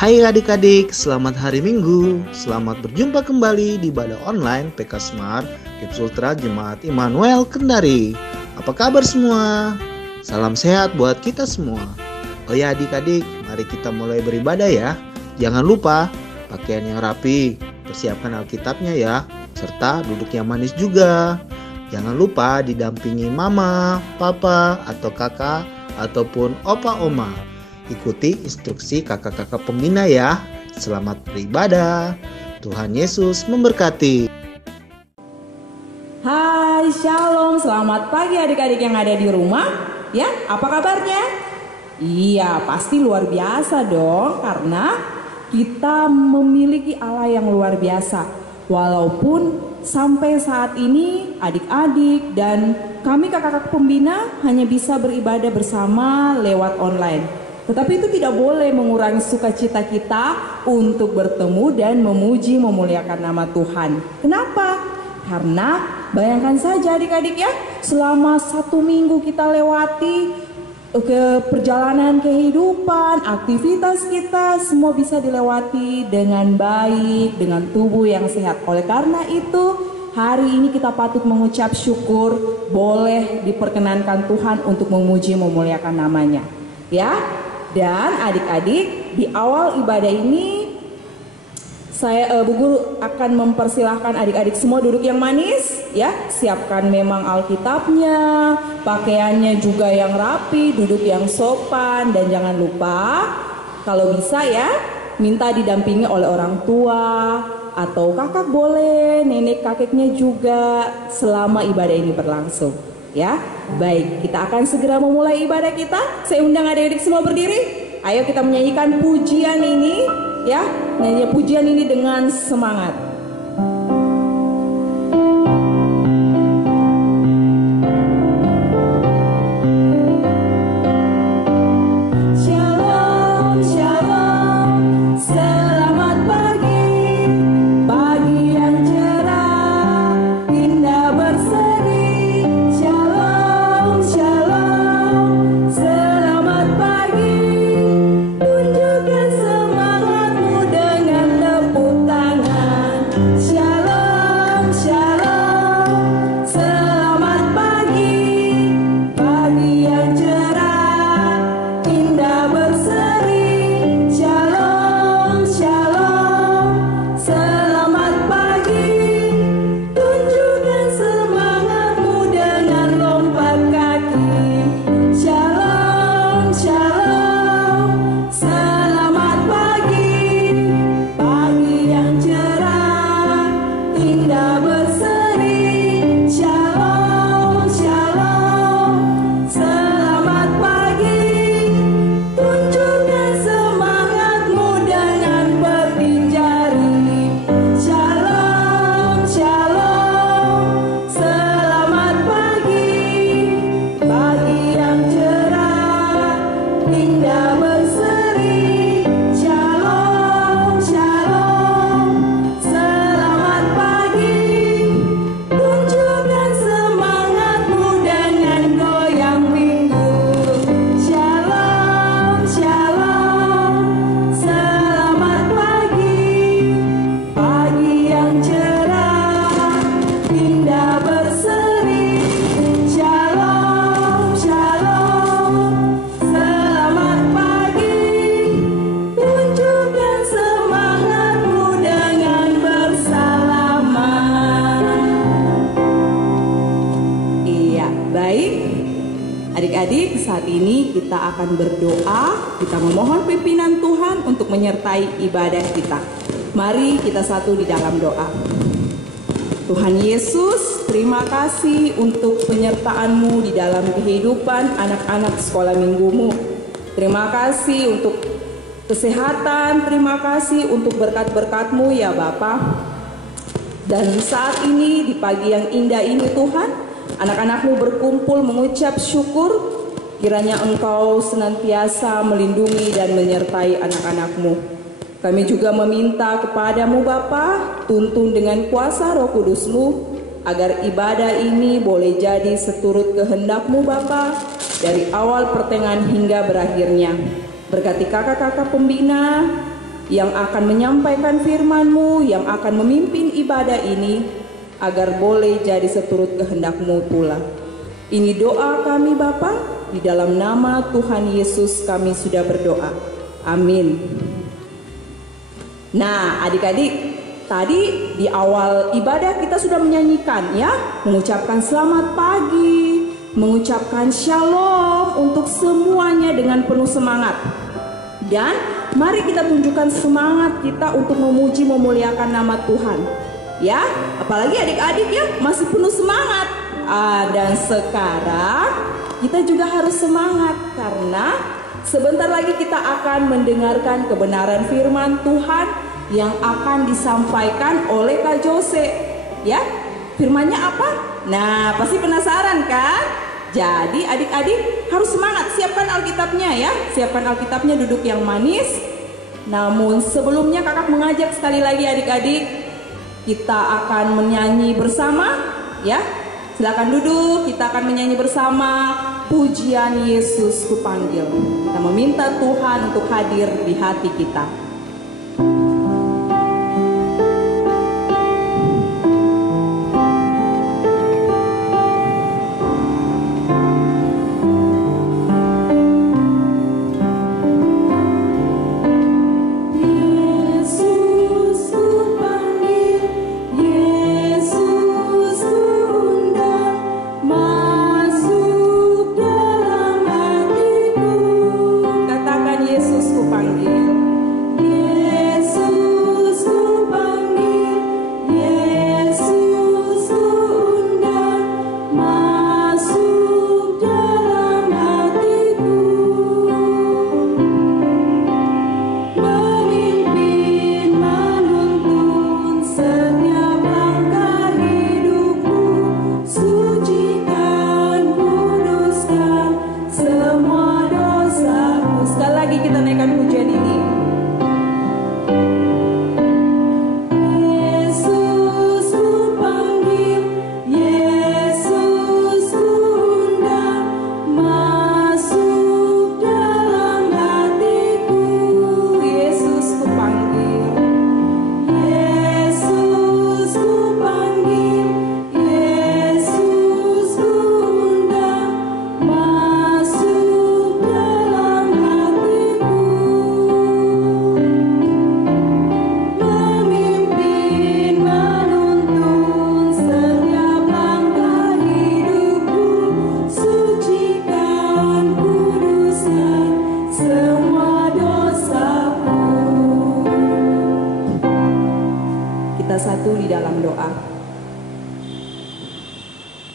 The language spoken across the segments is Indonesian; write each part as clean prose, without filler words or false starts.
Hai adik-adik, selamat hari Minggu. Selamat berjumpa kembali di ibadah online PK Smart Kipsultra Jemaat Immanuel Kendari. Apa kabar semua? Salam sehat buat kita semua. Oh ya adik-adik, mari kita mulai beribadah ya. Jangan lupa pakaian yang rapi, persiapkan Alkitabnya ya, serta duduk yang manis juga. Jangan lupa didampingi mama, papa, atau kakak, ataupun opa oma. Ikuti instruksi kakak-kakak pembina ya. Selamat beribadah. Tuhan Yesus memberkati. Hai, shalom. Selamat pagi adik-adik yang ada di rumah. Ya, apa kabarnya? Iya, pasti luar biasa dong. Karena kita memiliki Allah yang luar biasa. Walaupun sampai saat ini adik-adik dan kami kakak-kakak pembina hanya bisa beribadah bersama lewat online. Tetapi itu tidak boleh mengurangi sukacita kita untuk bertemu dan memuji memuliakan nama Tuhan. Kenapa? Karena bayangkan saja adik-adik ya, selama 1 minggu kita lewati ke perjalanan kehidupan, aktivitas kita semua bisa dilewati dengan baik, dengan tubuh yang sehat. Oleh karena itu, hari ini kita patut mengucap syukur, boleh diperkenankan Tuhan untuk memuji memuliakan namanya. Ya. Dan adik-adik, di awal ibadah ini Bu Guru akan mempersilahkan adik-adik semua duduk yang manis ya. Siapkan memang Alkitabnya, pakaiannya juga yang rapi, duduk yang sopan. Dan jangan lupa kalau bisa ya, minta didampingi oleh orang tua atau kakak boleh, nenek kakeknya juga selama ibadah ini berlangsung. Ya, baik, kita akan segera memulai ibadah kita. Saya undang adik-adik semua berdiri. Ayo kita menyanyikan pujian ini, ya, nyanyi pujian ini dengan semangat. Adik-adik, saat ini kita akan berdoa, kita memohon pimpinan Tuhan untuk menyertai ibadah kita. Mari kita satu di dalam doa. Tuhan Yesus, terima kasih untuk penyertaan-Mu di dalam kehidupan anak-anak sekolah minggumu. Terima kasih untuk kesehatan, terima kasih untuk berkat-berkat-Mu ya Bapa. Dan saat ini di pagi yang indah ini Tuhan, anak-anak-Mu berkumpul mengucap syukur. Kiranya Engkau senantiasa melindungi dan menyertai anak-anak-Mu. Kami juga meminta kepadamu Bapa, tuntun dengan kuasa Roh Kudus-Mu, agar ibadah ini boleh jadi seturut kehendak-Mu Bapa, dari awal pertengahan hingga berakhirnya. Berkati kakak-kakak pembina, yang akan menyampaikan firman-Mu, yang akan memimpin ibadah ini, agar boleh jadi seturut kehendak-Mu pula. Ini doa kami Bapa, di dalam nama Tuhan Yesus kami sudah berdoa. Amin. Nah, adik-adik, tadi di awal ibadah kita sudah menyanyikan ya, mengucapkan selamat pagi, mengucapkan shalom untuk semuanya dengan penuh semangat. Dan mari kita tunjukkan semangat kita untuk memuji memuliakan nama Tuhan. Ya, apalagi adik-adik ya masih penuh semangat. Dan sekarang kita juga harus semangat karena sebentar lagi kita akan mendengarkan kebenaran firman Tuhan yang akan disampaikan oleh Kak Jose. Ya, firmannya apa? Nah, pasti penasaran kan? Jadi adik-adik harus semangat, siapkan Alkitabnya ya. Siapkan Alkitabnya, duduk yang manis. Namun sebelumnya kakak mengajak sekali lagi adik-adik, kita akan menyanyi bersama ya. Silakan duduk, kita akan menyanyi bersama pujian Yesus Kupanggil. Kita meminta Tuhan untuk hadir di hati kita.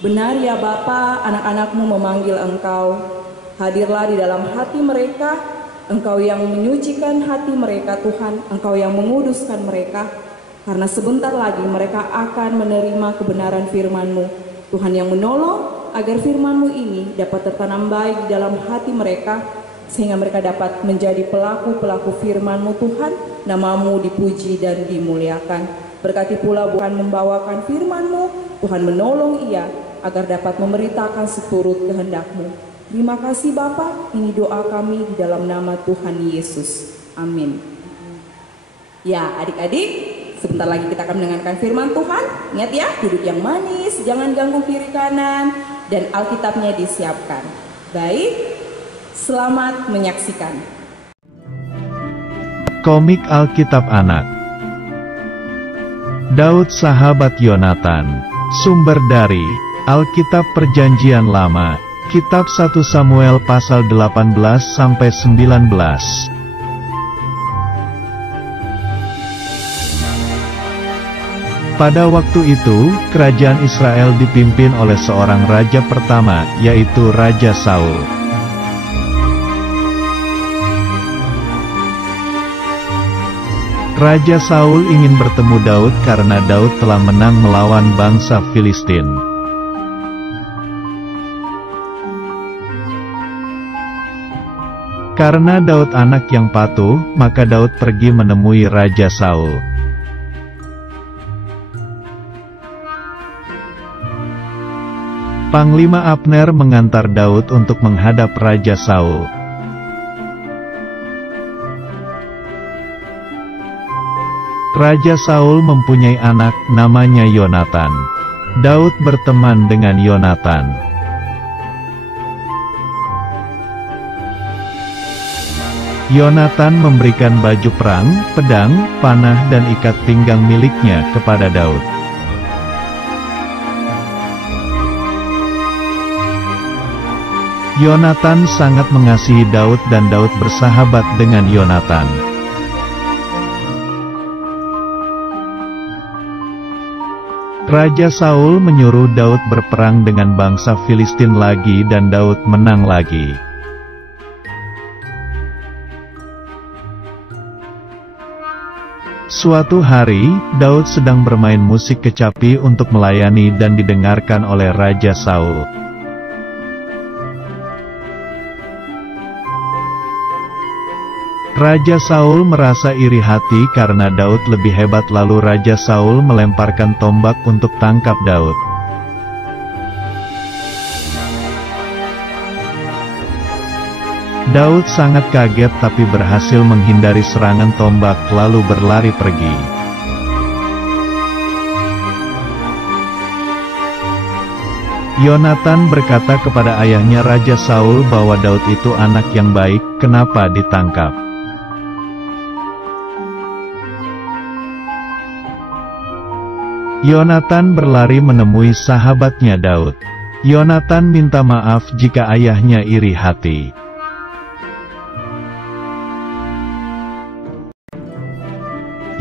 Benar ya Bapa, anak-anak-Mu memanggil Engkau. Hadirlah di dalam hati mereka, Engkau yang menyucikan hati mereka Tuhan, Engkau yang menguduskan mereka. Karena sebentar lagi mereka akan menerima kebenaran firman-Mu. Tuhan yang menolong agar firman-Mu ini dapat tertanam baik di dalam hati mereka, sehingga mereka dapat menjadi pelaku-pelaku firman-Mu Tuhan, nama-Mu dipuji dan dimuliakan. Berkati pula bukan membawakan firman-Mu, Tuhan menolong ia agar dapat memberitakan seturut kehendak-Mu. Terima kasih Bapa, ini doa kami di dalam nama Tuhan Yesus. Amin. Ya adik-adik, sebentar lagi kita akan mendengarkan firman Tuhan. Ingat ya, duduk yang manis, jangan ganggu kiri kanan, dan Alkitabnya disiapkan. Baik, selamat menyaksikan. Komik Alkitab Anak. Daud sahabat Yonatan. Sumber dari Alkitab Perjanjian Lama, Kitab 1 Samuel pasal 18-19. Pada waktu itu, kerajaan Israel dipimpin oleh seorang raja pertama, yaitu Raja Saul. Raja Saul ingin bertemu Daud karena Daud telah menang melawan bangsa Filistin. Karena Daud anak yang patuh, maka Daud pergi menemui Raja Saul. Panglima Abner mengantar Daud untuk menghadap Raja Saul. Raja Saul mempunyai anak namanya Yonatan. Daud berteman dengan Yonatan. Yonatan memberikan baju perang, pedang, panah dan ikat pinggang miliknya kepada Daud. Yonatan sangat mengasihi Daud dan Daud bersahabat dengan Yonatan. Raja Saul menyuruh Daud berperang dengan bangsa Filistin lagi dan Daud menang lagi. Suatu hari, Daud sedang bermain musik kecapi untuk melayani dan didengarkan oleh Raja Saul. Raja Saul merasa iri hati karena Daud lebih hebat, lalu Raja Saul melemparkan tombak untuk tangkap Daud. Daud sangat kaget tapi berhasil menghindari serangan tombak lalu berlari pergi. Yonatan berkata kepada ayahnya Raja Saul bahwa Daud itu anak yang baik, kenapa ditangkap? Yonatan berlari menemui sahabatnya Daud. Yonatan minta maaf jika ayahnya iri hati.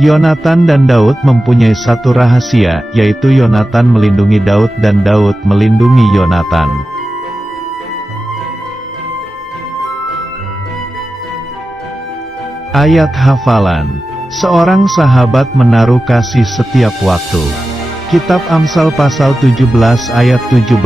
Yonatan dan Daud mempunyai satu rahasia, yaitu Yonatan melindungi Daud dan Daud melindungi Yonatan. Ayat hafalan. Seorang sahabat menaruh kasih setiap waktu. Kitab Amsal pasal 17 ayat 17.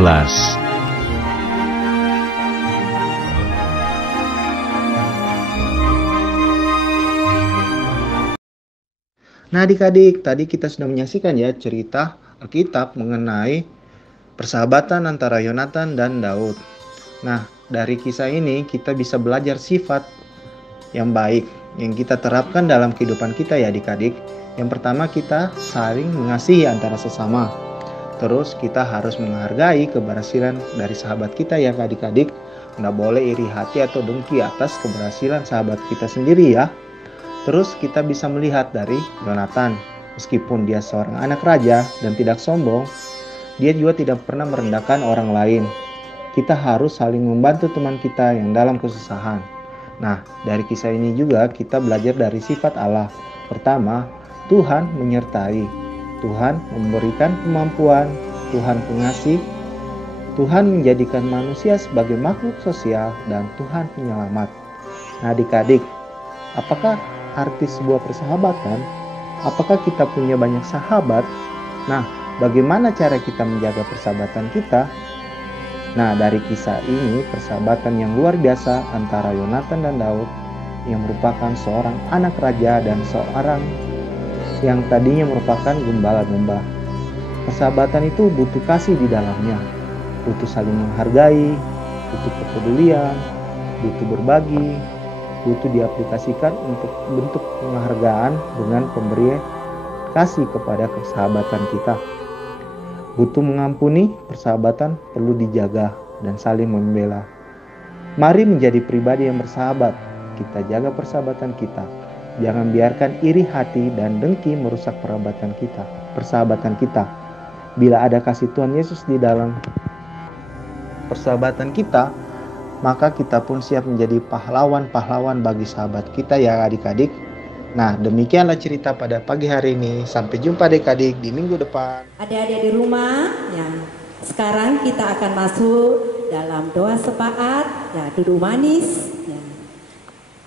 Nah adik-adik, tadi kita sudah menyaksikan ya cerita Alkitab mengenai persahabatan antara Yonatan dan Daud. Nah, dari kisah ini kita bisa belajar sifat yang baik yang kita terapkan dalam kehidupan kita ya adik-adik. Yang pertama, kita saling mengasihi antara sesama. Terus kita harus menghargai keberhasilan dari sahabat kita ya adik-adik. Nggak boleh iri hati atau dengki atas keberhasilan sahabat kita sendiri ya. Terus kita bisa melihat dari Yonatan, meskipun dia seorang anak raja dan tidak sombong, dia juga tidak pernah merendahkan orang lain. Kita harus saling membantu teman kita yang dalam kesusahan. Nah, dari kisah ini juga kita belajar dari sifat Allah. Pertama, Tuhan menyertai, Tuhan memberikan kemampuan, Tuhan pengasih, Tuhan menjadikan manusia sebagai makhluk sosial, dan Tuhan penyelamat. Nah adik-adik, apakah arti sebuah persahabatan? Apakah kita punya banyak sahabat? Nah, bagaimana cara kita menjaga persahabatan kita? Nah, dari kisah ini, persahabatan yang luar biasa antara Yonatan dan Daud yang merupakan seorang anak raja dan seorang yang tadinya merupakan gembala domba. Persahabatan itu butuh kasih di dalamnya, butuh saling menghargai, butuh kepedulian, butuh berbagi, butuh diaplikasikan untuk bentuk penghargaan dengan pemberian kasih kepada persahabatan kita. Butuh mengampuni, persahabatan perlu dijaga dan saling membela. Mari menjadi pribadi yang bersahabat. Kita jaga persahabatan kita. Jangan biarkan iri hati dan dengki merusak persahabatan kita. Bila ada kasih Tuhan Yesus di dalam persahabatan kita, maka kita pun siap menjadi pahlawan-pahlawan bagi sahabat kita ya adik-adik. Nah, demikianlah cerita pada pagi hari ini. Sampai jumpa adik-adik di minggu depan. Adik-adik di rumah, ya, sekarang kita akan masuk dalam doa syafaat, ya, duduk manis, ya,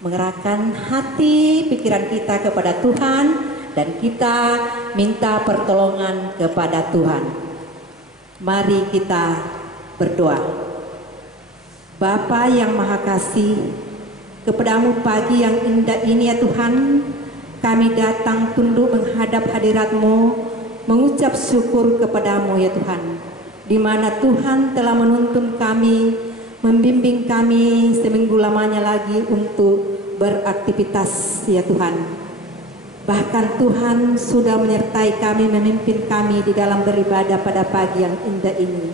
mengerahkan hati pikiran kita kepada Tuhan, dan kita minta pertolongan kepada Tuhan. Mari kita berdoa. Bapa yang Maha Kasih, kepadamu pagi yang indah ini ya Tuhan, kami datang tunduk menghadap hadirat-Mu, mengucap syukur kepadamu ya Tuhan, di mana Tuhan telah menuntun kami, membimbing kami seminggu lamanya lagi untuk beraktivitas ya Tuhan. Bahkan Tuhan sudah menyertai kami, memimpin kami di dalam beribadah pada pagi yang indah ini.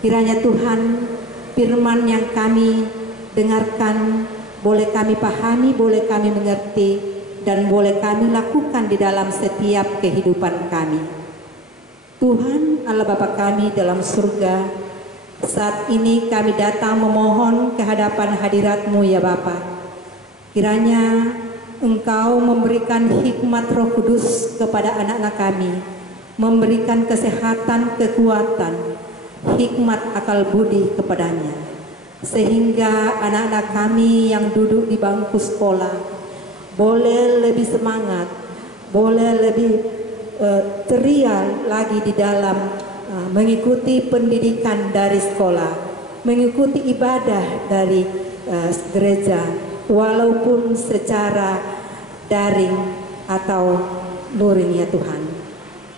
Kiranya Tuhan, firman yang kami dengarkan boleh kami pahami, boleh kami mengerti, dan boleh kami lakukan di dalam setiap kehidupan kami. Tuhan Allah Bapa kami dalam surga, saat ini kami datang memohon kehadapan hadirat-Mu ya Bapa. Kiranya Engkau memberikan hikmat Roh Kudus kepada anak-anak kami, memberikan kesehatan, kekuatan, hikmat akal budi kepadanya, sehingga anak-anak kami yang duduk di bangku sekolah boleh lebih semangat, boleh lebih ceria lagi di dalam mengikuti pendidikan dari sekolah, mengikuti ibadah dari gereja, walaupun secara daring atau luring ya Tuhan.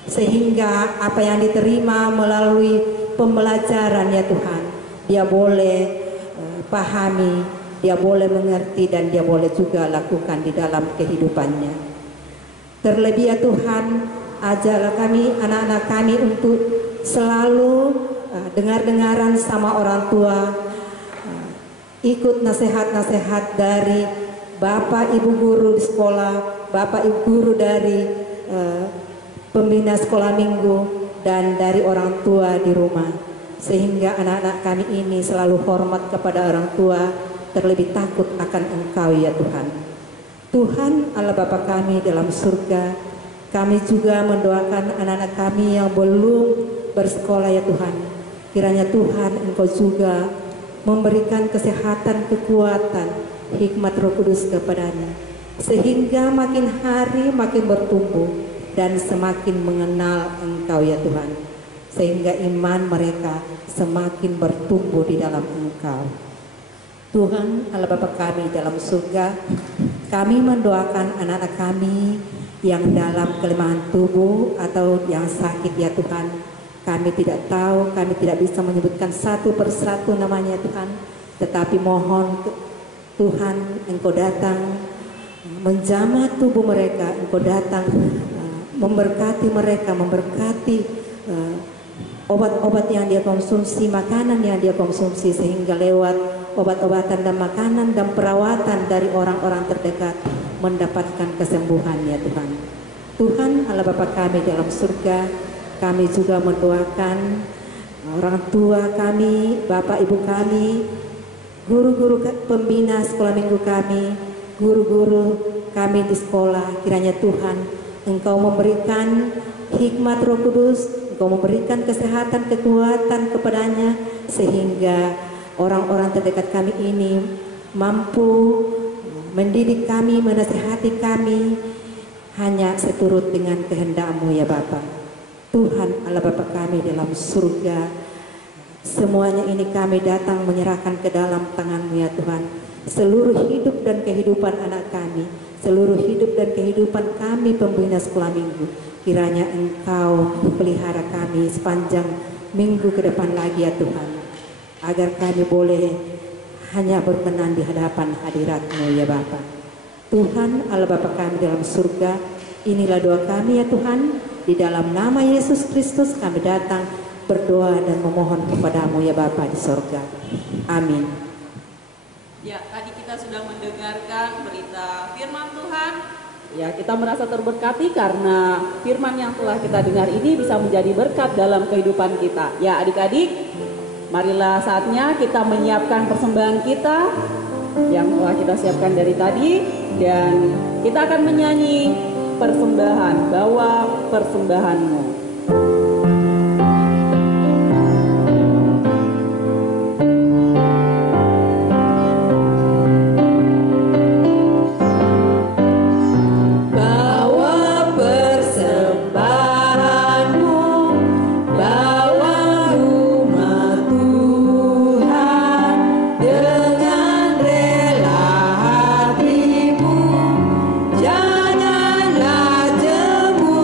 Sehingga apa yang diterima melalui pembelajaran ya Tuhan, dia boleh pahami, dia boleh mengerti, dan dia boleh juga lakukan di dalam kehidupannya. Terlebih ya Tuhan, ajarlah kami, anak-anak kami untuk selalu dengar-dengaran sama orang tua, ikut nasihat-nasihat dari Bapak Ibu guru di sekolah, Bapak Ibu guru dari pembina sekolah minggu, dan dari orang tua di rumah, sehingga anak-anak kami ini selalu hormat kepada orang tua, terlebih takut akan Engkau ya Tuhan. Tuhan Allah Bapa kami dalam surga, kami juga mendoakan anak-anak kami yang belum bersekolah ya Tuhan. Kiranya Tuhan Engkau juga memberikan kesehatan, kekuatan, hikmat Roh Kudus kepadanya, sehingga makin hari makin bertumbuh dan semakin mengenal Engkau ya Tuhan, sehingga iman mereka semakin bertumbuh di dalam Engkau. Tuhan Allah Bapa kami dalam surga, kami mendoakan anak-anak kami yang dalam kelemahan tubuh atau yang sakit ya Tuhan. Kami tidak tahu, kami tidak bisa menyebutkan satu persatu namanya Tuhan, tetapi mohon Tuhan Engkau datang menjamah tubuh mereka, Engkau datang memberkati mereka, memberkati obat-obat yang dia konsumsi, makanan yang dia konsumsi, sehingga lewat obat-obatan dan makanan dan perawatan dari orang-orang terdekat mendapatkan kesembuhan ya Tuhan. Tuhan Allah Bapa kami dalam surga, kami juga mendoakan orang tua kami, Bapak Ibu kami, guru-guru pembina sekolah minggu kami, guru-guru kami di sekolah. Kiranya Tuhan Engkau memberikan hikmat Roh Kudus, Engkau memberikan kesehatan, kekuatan kepadanya, sehingga orang-orang terdekat kami ini mampu mendidik kami, menasihati kami hanya seturut dengan kehendak-Mu ya Bapa. Tuhan Allah Bapa kami dalam surga, semuanya ini kami datang menyerahkan ke dalam tangan-Mu ya Tuhan. Seluruh hidup dan kehidupan anak kami, seluruh hidup dan kehidupan kami pembina sekolah minggu, kiranya Engkau pelihara kami sepanjang minggu ke depan lagi ya Tuhan, agar kami boleh hanya berkenan di hadapan hadirat-Mu ya Bapa. Tuhan Allah Bapa kami dalam surga, inilah doa kami ya Tuhan. Di dalam nama Yesus Kristus kami datang berdoa dan memohon kepada-Mu ya Bapa di surga. Amin. Ya, tadi kita sudah mendengarkan berita firman Tuhan. Ya, kita merasa terberkati karena firman yang telah kita dengar ini bisa menjadi berkat dalam kehidupan kita. Ya, adik-adik, marilah saatnya kita menyiapkan persembahan kita yang telah kita siapkan dari tadi, dan kita akan menyanyi persembahan, bawa persembahanmu. Janganlah jemu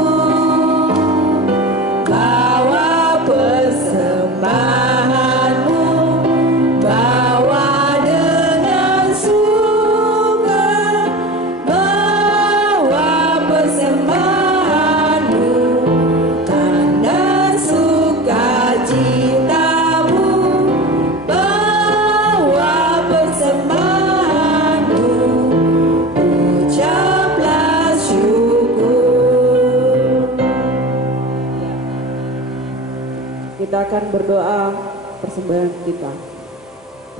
kita akan berdoa persembahan kita.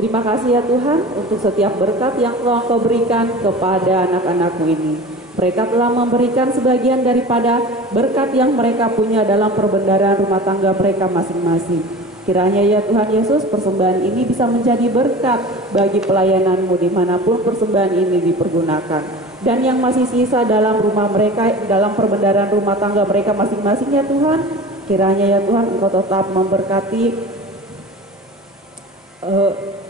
Terima kasih ya Tuhan untuk setiap berkat yang telah Engkau berikan kepada anak-anak-Mu ini. Mereka telah memberikan sebagian daripada berkat yang mereka punya dalam perbendaharaan rumah tangga mereka masing-masing. Kiranya ya Tuhan Yesus, persembahan ini bisa menjadi berkat bagi pelayanan-Mu dimanapun persembahan ini dipergunakan. Dan yang masih sisa dalam rumah mereka, dalam perbendaharaan rumah tangga mereka masing-masing ya Tuhan, kiranya ya Tuhan Engkau tetap memberkati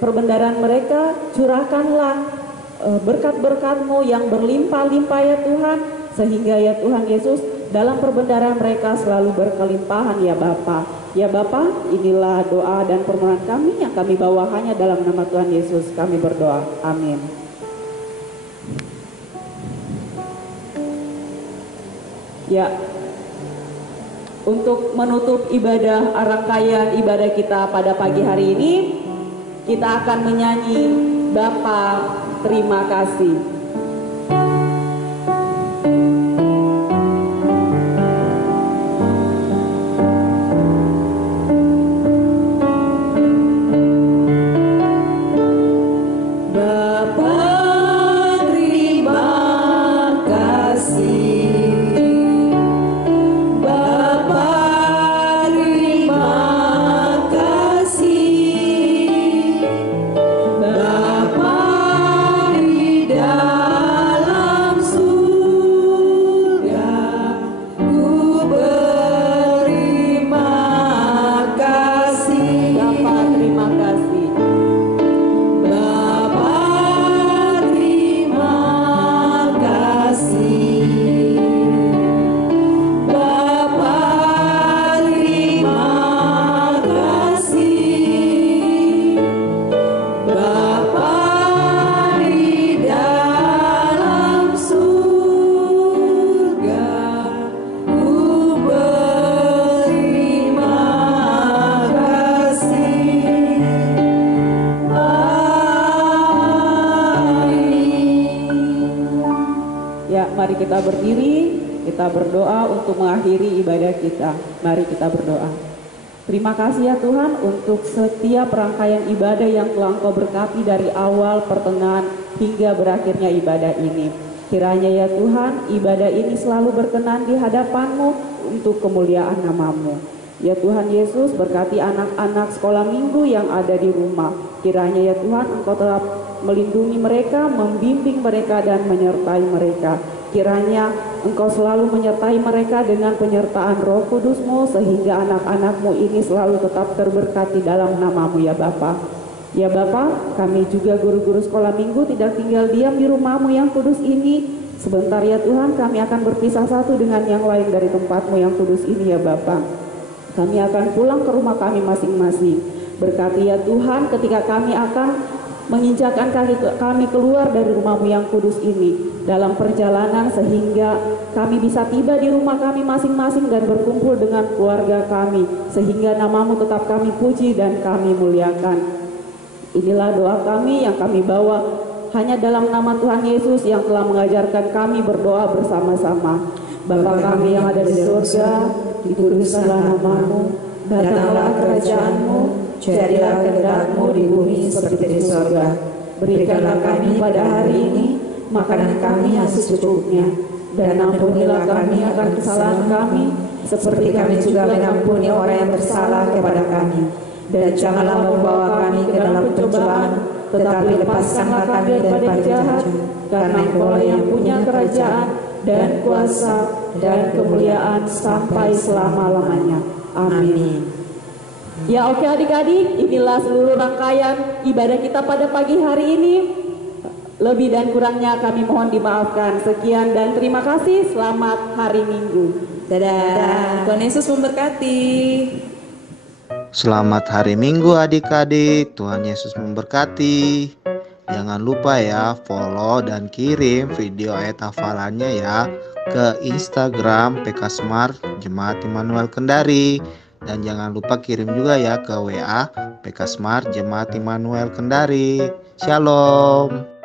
perbendaharaan mereka. Curahkanlah berkat-berkat-Mu yang berlimpah-limpah ya Tuhan, sehingga ya Tuhan Yesus dalam perbendaharaan mereka selalu berkelimpahan ya Bapa. Ya Bapa, inilah doa dan permohonan kami yang kami bawa hanya dalam nama Tuhan Yesus kami berdoa. Amin. Ya, untuk menutup ibadah rangkaian ibadah kita pada pagi hari ini, kita akan menyanyi Bapa terima kasih. Mari kita berdiri, kita berdoa untuk mengakhiri ibadah kita. Mari kita berdoa. Terima kasih ya Tuhan untuk setiap rangkaian ibadah yang telah Engkau berkati dari awal, pertengahan, hingga berakhirnya ibadah ini. Kiranya ya Tuhan, ibadah ini selalu berkenan di hadapan-Mu untuk kemuliaan nama-Mu. Ya Tuhan Yesus, berkati anak-anak sekolah minggu yang ada di rumah. Kiranya ya Tuhan, Engkau tetap melindungi mereka, membimbing mereka, dan menyertai mereka. Kiranya Engkau selalu menyertai mereka dengan penyertaan Roh Kudus-Mu, sehingga anak-anak-Mu ini selalu tetap terberkati dalam nama-Mu ya Bapa. Ya Bapa, kami juga guru-guru sekolah minggu tidak tinggal diam di rumah-Mu yang kudus ini. Sebentar ya Tuhan, kami akan berpisah satu dengan yang lain dari tempat-Mu yang kudus ini ya Bapa. Kami akan pulang ke rumah kami masing-masing. Berkati ya Tuhan ketika kami akan menginjakkan kami keluar dari rumah-Mu yang kudus ini dalam perjalanan, sehingga kami bisa tiba di rumah kami masing-masing dan berkumpul dengan keluarga kami, sehingga nama-Mu tetap kami puji dan kami muliakan. Inilah doa kami yang kami bawa hanya dalam nama Tuhan Yesus yang telah mengajarkan kami berdoa bersama-sama. Bapa kami yang ada di surga, dikuduskanlah nama-Mu, datanglah kerajaan-Mu, jadilah kehendak-Mu di bumi seperti di surga. Berikanlah kami pada hari ini makanan kami yang secukupnya, dan ampunilah kami akan kesalahan kami, seperti kami juga mengampuni orang yang bersalah kepada kami. Dan janganlah membawa kami ke dalam pencobaan, tetapi lepaskanlah kami daripada jahat, karena Engkau yang punya kerajaan dan kuasa dan kemuliaan sampai selama-lamanya. Amin. Ya oke adik-adik, inilah seluruh rangkaian ibadah kita pada pagi hari ini. Lebih dan kurangnya kami mohon dimaafkan. Sekian dan terima kasih. Selamat hari Minggu. Dadah. Tuhan Yesus memberkati. Selamat hari Minggu adik-adik, Tuhan Yesus memberkati. Jangan lupa ya follow dan kirim video ayat hafalannya ya ke Instagram PK Smart Jemaat Immanuel Kendari. Dan jangan lupa kirim juga ya ke WA PK Smart Jemaat Immanuel Kendari. Shalom.